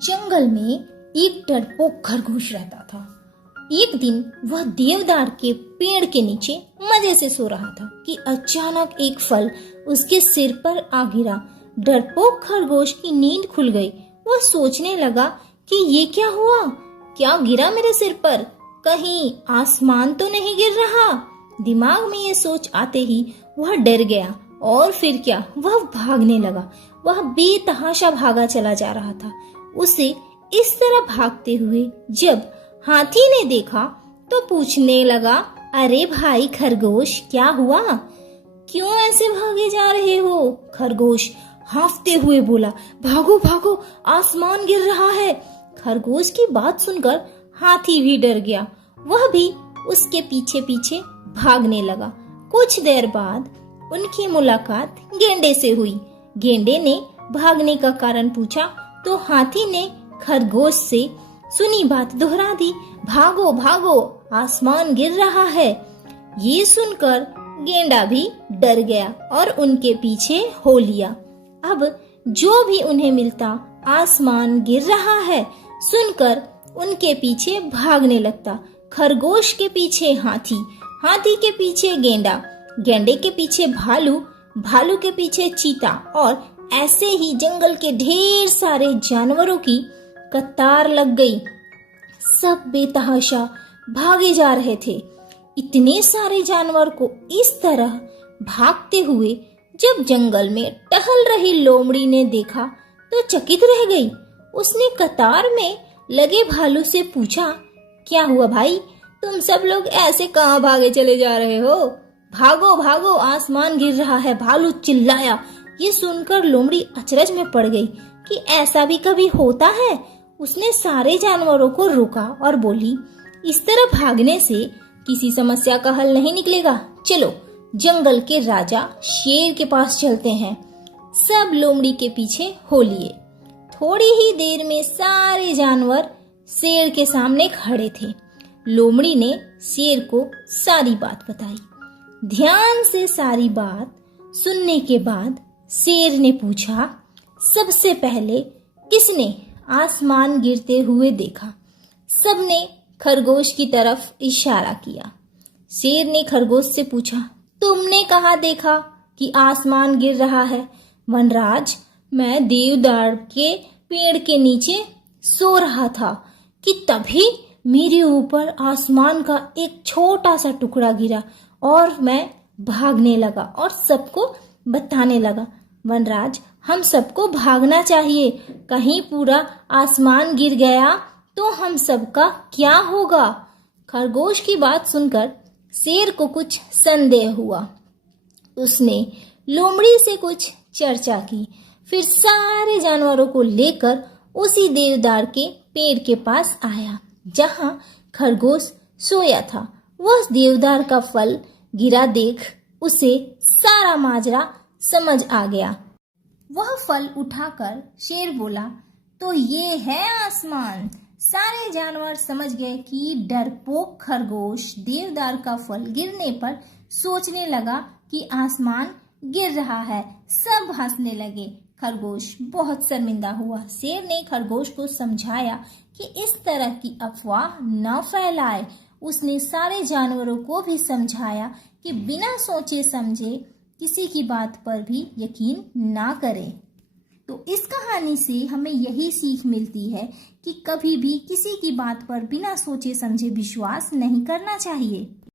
जंगल में एक डरपोक खरगोश रहता था। एक दिन वह देवदार के पेड़ के नीचे मजे से सो रहा था कि अचानक एक फल उसके सिर पर आ गिरा। डरपोक खरगोश की नींद खुल गई। वह सोचने लगा कि ये क्या हुआ, क्या गिरा मेरे सिर पर, कहीं आसमान तो नहीं गिर रहा। दिमाग में ये सोच आते ही वह डर गया और फिर क्या, वह भागने लगा। वह बेतहाशा भागा चला जा रहा था। उसे इस तरह भागते हुए जब हाथी ने देखा तो पूछने लगा, अरे भाई खरगोश, क्या हुआ, क्यों ऐसे भागे जा रहे हो? खरगोश हांफते हुए बोला, भागो भागो, आसमान गिर रहा है। खरगोश की बात सुनकर हाथी भी डर गया। वह भी उसके पीछे पीछे भागने लगा। कुछ देर बाद उनकी मुलाकात गेंडे से हुई। गेंडे ने भागने का कारण पूछा तो हाथी ने खरगोश से सुनी बात दोहरा दी, भागो भागो, आसमान गिर रहा है। ये सुनकर गेंडा भी डर गया और उनके पीछे हो लिया। अब जो भी उन्हें मिलता आसमान गिर रहा है सुनकर उनके पीछे भागने लगता। खरगोश के पीछे हाथी, हाथी के पीछे गेंडा, गेंडे के पीछे भालू, भालू के पीछे चीता और ऐसे ही जंगल के ढेर सारे जानवरों की कतार लग गई। सब बेतहाशा भागे जा रहे थे। इतने सारे जानवर को इस तरह भागते हुए जब जंगल में टहल रही लोमड़ी ने देखा तो चकित रह गई। उसने कतार में लगे भालू से पूछा, क्या हुआ भाई, तुम सब लोग ऐसे कहाँ भागे चले जा रहे हो? भागो भागो, आसमान गिर रहा है, भालू चिल्लाया। ये सुनकर लोमड़ी अचरज में पड़ गई कि ऐसा भी कभी होता है। उसने सारे जानवरों को रोका और बोली, इस तरह भागने से किसी समस्या का हल नहीं निकलेगा। चलो जंगल के राजा शेर के पास चलते हैं। सब लोमड़ी के पीछे हो लिए। थोड़ी ही देर में सारे जानवर शेर के सामने खड़े थे। लोमड़ी ने शेर को सारी बात बताई। ध्यान से सारी बात सुनने के बाद शेर ने पूछा, सबसे पहले किसने आसमान गिरते हुए देखा? सबने खरगोश की तरफ इशारा किया। शेर ने खरगोश से पूछा, तुमने कहाँ देखा कि आसमान गिर रहा है? वनराज, मैं देवदार के पेड़ के नीचे सो रहा था कि तभी मेरे ऊपर आसमान का एक छोटा सा टुकड़ा गिरा और मैं भागने लगा और सबको बताने लगा। वनराज, हम सबको भागना चाहिए, कहीं पूरा आसमान गिर गया तो हम सबका क्या होगा? खरगोश की बात सुनकर शेर को कुछ संदेह हुआ। उसने लोमड़ी से कुछ चर्चा की, फिर सारे जानवरों को लेकर उसी देवदार के पेड़ के पास आया जहां खरगोश सोया था। वह देवदार का फल गिरा देख उसे सारा माजरा समझ आ गया। वह फल उठाकर शेर बोला, तो ये है आसमान। सारे जानवर समझ गए कि डरपोक खरगोश देवदार का फल गिरने पर सोचने लगा कि आसमान गिर रहा है। सब हंसने लगे। खरगोश बहुत शर्मिंदा हुआ। शेर ने खरगोश को समझाया कि इस तरह की अफवाह न फैलाए। उसने सारे जानवरों को भी समझाया कि बिना सोचे समझे किसी की बात पर भी यकीन ना करें। तो इस कहानी से हमें यही सीख मिलती है कि कभी भी किसी की बात पर बिना सोचे समझे विश्वास नहीं करना चाहिए।